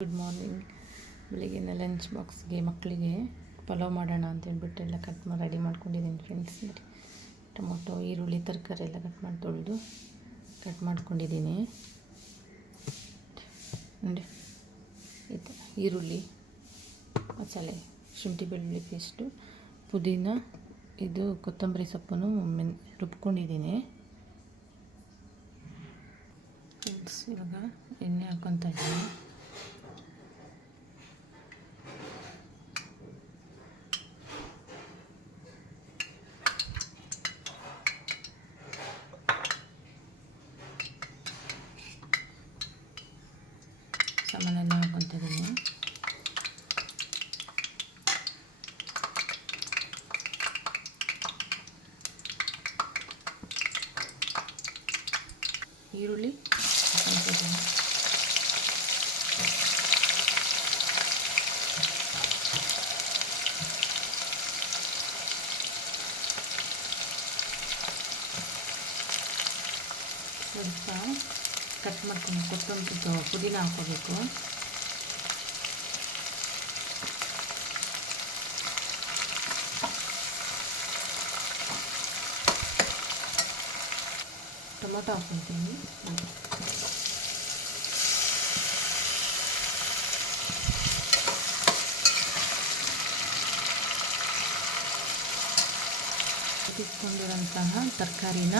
Good morning. ಬೆಳಿಗ್ಗೆನ lunch ಬಾಕ್ಸ್ಗೆ ಮಕ್ಕಳಿಗೆ ಪಲಾವ್ ಮಾಡೋಣ ಅಂತ ಹೇಳ್ಬಿಟ್ಟು ಎಲ್ಲ ಕಟ್ ಮಾಡಿ ರೆಡಿ ಮಾಡ್ಕೊಂಡಿದ್ದೀನಿ ಫ್ರೆಂಡ್ಸ್. ನೋಡಿ, ಟೊಮೊಟೊ, ಈರುಳ್ಳಿ, ತರಕಾರಿ ಎಲ್ಲ ಕಟ್ ಮಾಡ್ಕೊಂಡಿದ್ದೀನಿ. ನೋಡಿ, ಈ ಥರ ಈರುಳ್ಳಿ, ಮಸಾಲೆ, ಶುಂಠಿ ಬೆಳ್ಳುಳ್ಳಿ ಪೇಸ್ಟು, ಪುದೀನ, ಇದು ಕೊತ್ತಂಬರಿ ಸೊಪ್ಪನ್ನು ರುಬ್ಕೊಂಡಿದ್ದೀನಿ ಫ್ರೆಂಡ್ಸ್. ಇವಾಗ ಎಣ್ಣೆ ಹಾಕ್ಕೊತಾ ಇದ್ದೀನಿ. ಸಾಮಾನೆಲ್ಲ ಹಾಕ್ಕೊತಾ ಇದ್ದೀನಿ. ಈರುಳ್ಳಿ ಹಾಕ್ಕೊತಿದ್ದೀನಿ. ಸ್ವಲ್ಪ ಕಟ್ ಮಾಡ್ಕೊಂಡು ಕೊತ್ತಂಬರಿ ಪುದೀನ ಹಾಕ್ಕೋಬೇಕು. ಟೊಮೊಟೊ ಹಾಕ್ಕೊತೀನಿ. ಇಟ್ಕೊಂಡಿರೋಂತಹ ತರಕಾರಿನ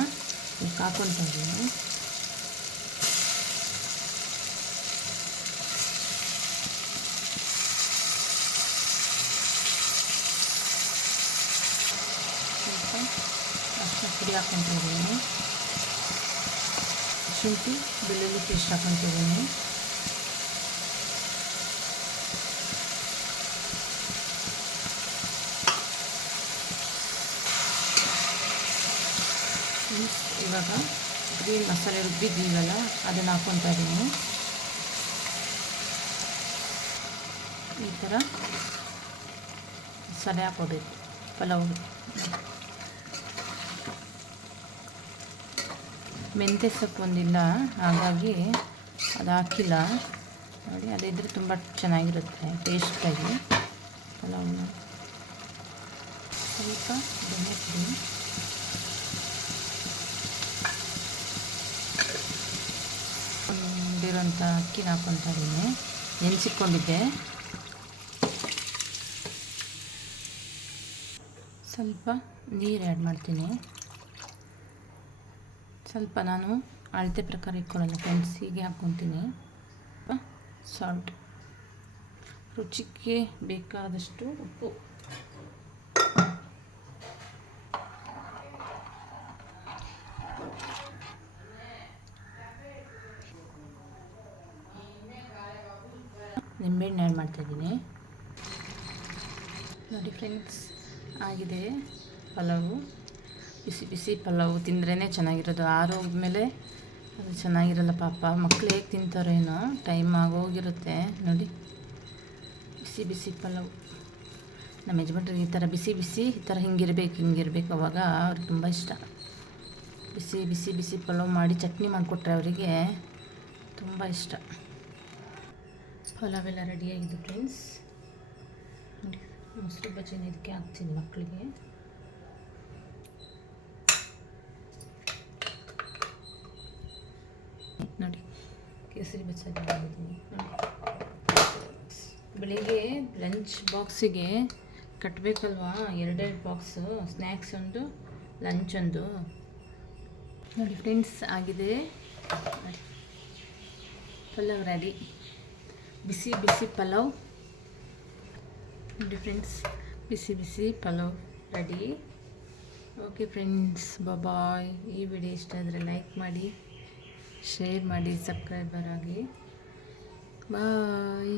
ಹಾಕ್ಕೊತಾ ಇದ್ದೀನಿ. ಅರಿಶಿನ ಪುಡಿ ಹಾಕ್ಕೊತಾ ಇದ್ದೀನಿ. ಶುಂಠಿ ಬೆಳ್ಳುಳ್ಳಿ ಪೇಸ್ಟ್ ಹಾಕ್ಕೊತಾ ಇದ್ದೀನಿ. ಇವಾಗ ಗ್ರೀನ್ ಮಸಾಲೆ ರುಬ್ಬಿದ್ದೀವಲ್ಲ ಅದನ್ನು ಹಾಕ್ಕೊತಾ ಇದ್ದೀನಿ. ಈ ಥರ ಮಸಾಲೆ ಹಾಕ್ಕೋಬೇಕು ಪಲಾವ್. ಮೆಂತ್ಯ ಸೊಪ್ಪು ಒಂದಿಲ್ಲ, ಹಾಗಾಗಿ ಅದು ಹಾಕಿಲ್ಲ. ನೋಡಿ, ಅದಿದ್ದರೆ ತುಂಬ ಚೆನ್ನಾಗಿರುತ್ತೆ ಟೇಸ್ಟಾಗಿ ಪಲಾವ್ನ. ಸ್ವಲ್ಪ ಧನಿಯಾ ಪುಡಿ, ಒಂದಿರೋಂಥ ಅಕ್ಕಿನ ಹಾಕ್ಕೊತಾ ಇದ್ದೀನಿ. ನೆನೆಸಿಕೊಂಡಿದ್ದೆ. ಸ್ವಲ್ಪ ನೀರು ಆ್ಯಡ್ ಮಾಡ್ತೀನಿ. ಸ್ವಲ್ಪ ನಾನು ಅಳತೆ ಪ್ರಕಾರ ಇಟ್ಕೊಳ್ಳಲ್ಲ ಫ್ರೆಂಡ್ಸ್, ಹೀಗೆ ಹಾಕ್ಕೊತೀನಿ. ಸಾಲ್ಟ್, ರುಚಿಗೆ ಬೇಕಾದಷ್ಟು ಉಪ್ಪು, ನಿಂಬೆಹಣ್ಣು ಆ್ಯಡ್ ಮಾಡ್ತಾಯಿದ್ದೀನಿ. ನೋಡಿ ಫ್ರೆಂಡ್ಸ್, ಆಗಿದೆ ಪಲಾವು. ಬಿಸಿ ಬಿಸಿ ಪಲಾವು ತಿಂದ್ರೇ ಚೆನ್ನಾಗಿರೋದು. ಆರೋಗ್ಯಮೇಲೆ ಅದು ಚೆನ್ನಾಗಿರಲ್ಲ ಪಾಪ. ಮಕ್ಕಳು ಹೇಗೆ ತಿಂತಾರೋ ಏನೋ, ಟೈಮ್ ಆಗೋಗಿರುತ್ತೆ. ನೋಡಿ, ಬಿಸಿ ಬಿಸಿ ಪಲಾವು. ನಮ್ಮ ಯಜಮಾನ್ರಿಗೆ ಈ ಥರ ಬಿಸಿ ಬಿಸಿ ಈ ಥರ ಹಿಂಗಿರ್ಬೇಕು ಅವಾಗ ಅವ್ರಿಗೆ ತುಂಬ ಇಷ್ಟ. ಬಿಸಿ ಬಿಸಿ ಬಿಸಿ ಪಲಾವ್ ಮಾಡಿ ಚಟ್ನಿ ಮಾಡಿಕೊಟ್ರೆ ಅವರಿಗೆ ತುಂಬ ಇಷ್ಟ. ಪಲಾವೆಲ್ಲ ರೆಡಿಯಾಗಿದೆ ಫ್ರೆಂಡ್ಸ್. ನೋಡಿ, ಮೊಸರು ಬಜ್ಜಿನ ಇದಕ್ಕೆ ಹಾಕ್ತೀನಿ ಮಕ್ಕಳಿಗೆ. ನೋಡಿ, ಕೇಸರಿ ಬಜ್ಜಿ ಮಾಡಿದ್ದೀನಿ. ನೋಡಿ, ಬೆಳಿಗ್ಗೆ ಲಂಚ್ ಬಾಕ್ಸಿಗೆ ಕಟ್ಟಬೇಕಲ್ವಾ, ಎರಡೆರಡು ಬಾಕ್ಸು, ಸ್ನ್ಯಾಕ್ಸ್ ಒಂದು, ಲಂಚ್ ಒಂದು. ನೋಡಿ ಫ್ರೆಂಡ್ಸ್, ಆಗಿದೆ. ನೋಡಿ, ಪಲಾವ್ ರೆಡಿ. ಬಿಸಿ ಬಿಸಿ ಪಲಾವ್. ನೋಡಿ ಫ್ರೆಂಡ್ಸ್, ಬಿಸಿ ಬಿಸಿ ಪಲಾವ್ ರೆಡಿ. ಓಕೆ ಫ್ರೆಂಡ್ಸ್, ಬಾಯ್. ಈ ವಿಡಿಯೋ ಇಷ್ಟ ಆದರೆ ಲೈಕ್ ಮಾಡಿ, ಶೇರ್ ಮಾಡಿ, ಸಬ್ಸ್ಕ್ರೈಬರ್ ಆಗಿ. ಬಾಯ್.